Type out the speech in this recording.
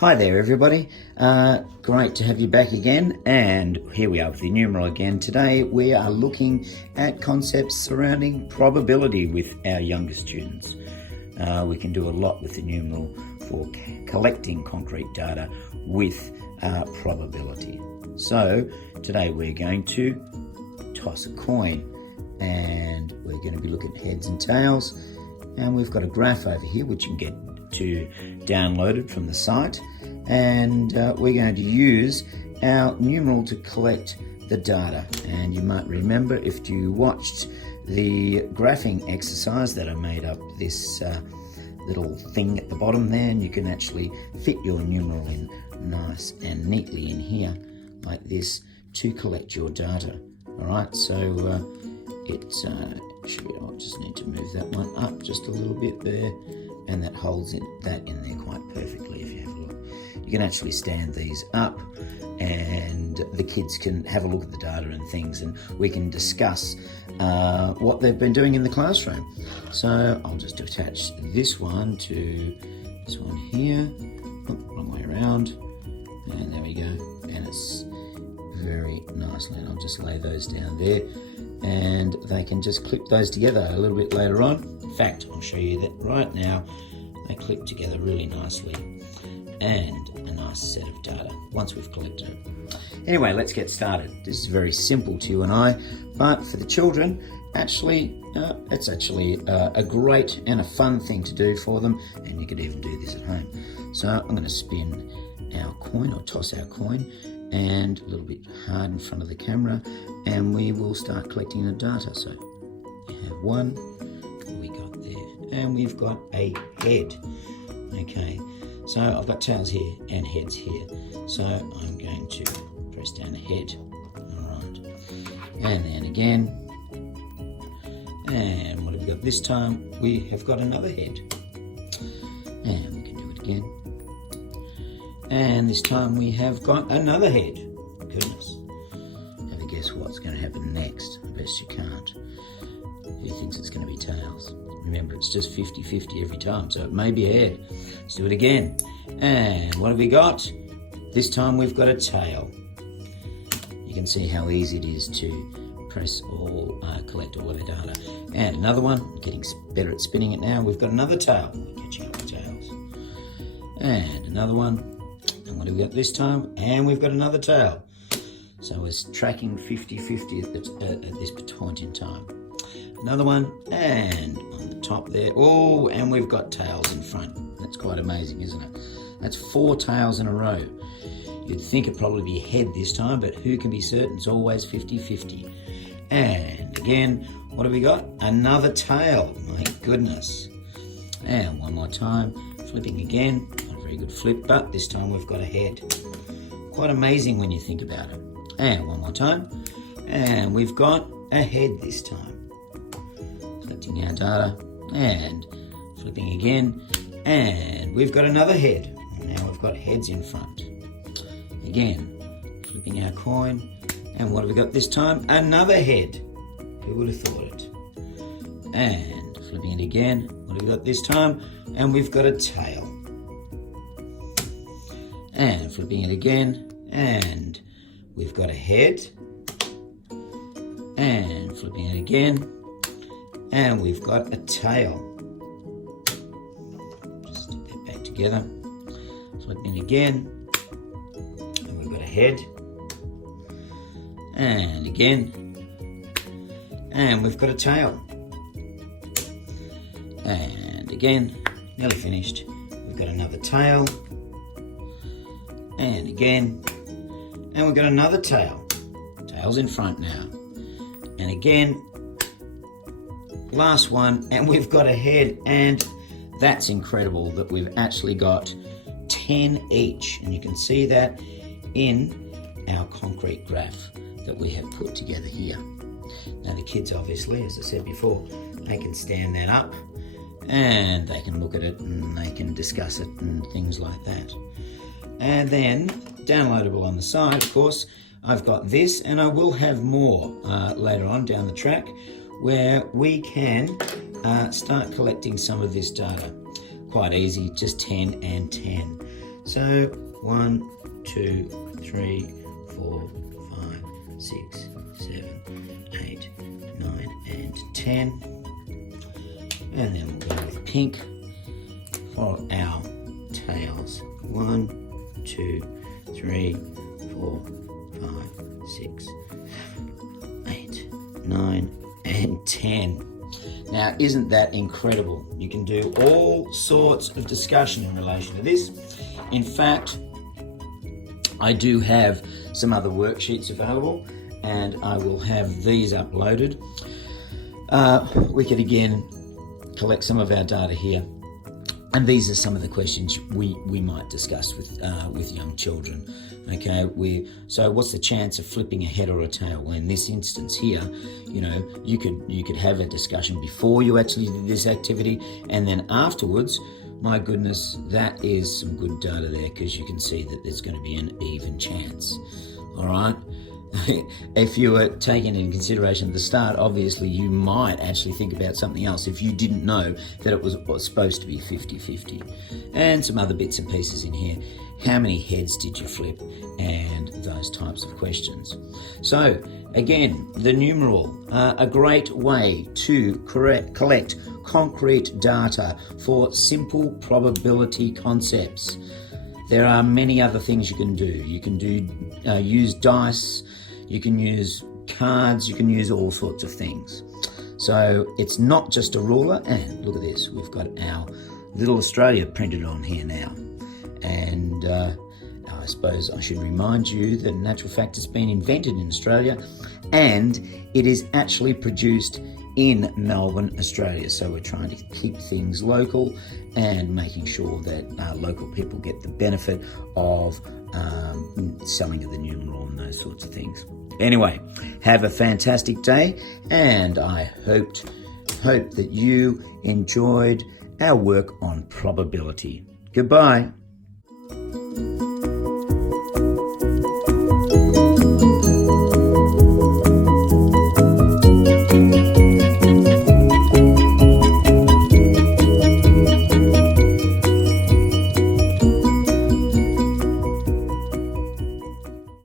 Hi there everybody, great to have you back again, and here we are with the numeral again. Today we are looking at concepts surrounding probability with our younger students. We can do a lot with the numeral for collecting concrete data with probability. So today we're going to toss a coin and we're going to be looking at heads and tails, and we've got a graph over here which you can get to downloaded from the site, and we're going to use our numeral to collect the data. And you might remember, if you watched the graphing exercise, that I made up this little thing at the bottom there, and you can actually fit your numeral in nice and neatly in here like this to collect your data. All right, so I'll just need to move that one up just a little bit there, and that holds that in there quite perfectly. If you have a look, you can actually stand these up and the kids can have a look at the data and things, and we can discuss what they've been doing in the classroom. So I'll just attach this one to this one here. Wrong way around, and there we go, and it's very nicely, and I'll just lay those down there, and they can just clip those together a little bit later on. In fact, I'll show you that right now. They clip together really nicely, and a nice set of data once we've collected it. Anyway, let's get started. This is very simple to you and I, but for the children, it's actually a great and a fun thing to do for them, and you could even do this at home. So I'm going to spin our coin, or toss our coin, and a little bit hard in front of the camera, and we will start collecting the data. So you have one, we got there, and we've got a head. Okay, so I've got tails here and heads here, so I'm going to press down the head. All right, and then again, and what have we got this time? We have got another head, and we can do it again. And this time we have got another head. Goodness. Have a guess what's going to happen next? I bet you can't. Who thinks it's going to be tails? Remember, it's just 50-50 every time, so it may be a head. Let's do it again. And what have we got? This time we've got a tail. You can see how easy it is to press or collect all of our data. And another one, getting better at spinning it now. We've got another tail. We're catching up with tails. And another one. And what have we got this time? And we've got another tail. So we're tracking 50-50 at this point in time. Another one, and on the top there. Oh, and we've got tails in front. That's quite amazing, isn't it? That's 4 tails in a row. You'd think it'd probably be a head this time, but who can be certain? It's always 50-50. And again, what have we got? Another tail. My goodness. And one more time, flipping again. Very good flip, but this time we've got a head. Quite amazing when you think about it. And one more time, and we've got a head this time. Collecting our data and flipping again, and we've got another head. Now we've got heads in front. Again, flipping our coin, and what have we got this time? Another head. Who would have thought it? And flipping it again, what have we got this time? And we've got a tail. And flipping it again, and we've got a head, and flipping it again, and we've got a tail. Just stick that back together, flipping it again, and we've got a head, and again, and we've got a tail, and again, nearly finished, we've got another tail, and again, and we've got another tail. Tail's in front now. And again, last one, and we've got a head, and that's incredible that we've actually got 10 each. And you can see that in our concrete graph that we have put together here. Now the kids, obviously, as I said before, they can stand that up and they can look at it and they can discuss it and things like that. And then, downloadable on the side, of course, I've got this, and I will have more later on down the track, where we can start collecting some of this data. Quite easy, just 10 and 10. So 1, 2, 3, 4, 5, 6, 7, 8, 9, and 10. And then we'll go with pink for our tails. 1, 2, 3, 4, 5, 6, 8, 9, and 10. Now, isn't that incredible? You can do all sorts of discussion in relation to this. In fact, I do have some other worksheets available, and I will have these uploaded. We could again collect some of our data here, and these are some of the questions we might discuss with young children. Okay, so what's the chance of flipping a head or a tail? Well, in this instance here, you know, you could have a discussion before you actually did this activity, and then afterwards. My goodness, that is some good data there, because you can see that there's going to be an even chance. All right. If you were taking into consideration at the start, obviously you might actually think about something else if you didn't know that it was supposed to be 50-50. And some other bits and pieces in here. How many heads did you flip? And those types of questions. So again, the numeral, a great way to collect concrete data for simple probability concepts. There are many other things you can do. You can use dice, you can use cards, you can use all sorts of things. So it's not just a ruler, and look at this, we've got our little Australia printed on here now. And I suppose I should remind you that in actual fact it's been invented in Australia, and it is actually produced in Melbourne, Australia. So we're trying to keep things local and making sure that local people get the benefit of selling of the numeral and those sorts of things. Anyway, have a fantastic day, and I hope that you enjoyed our work on probability. Goodbye.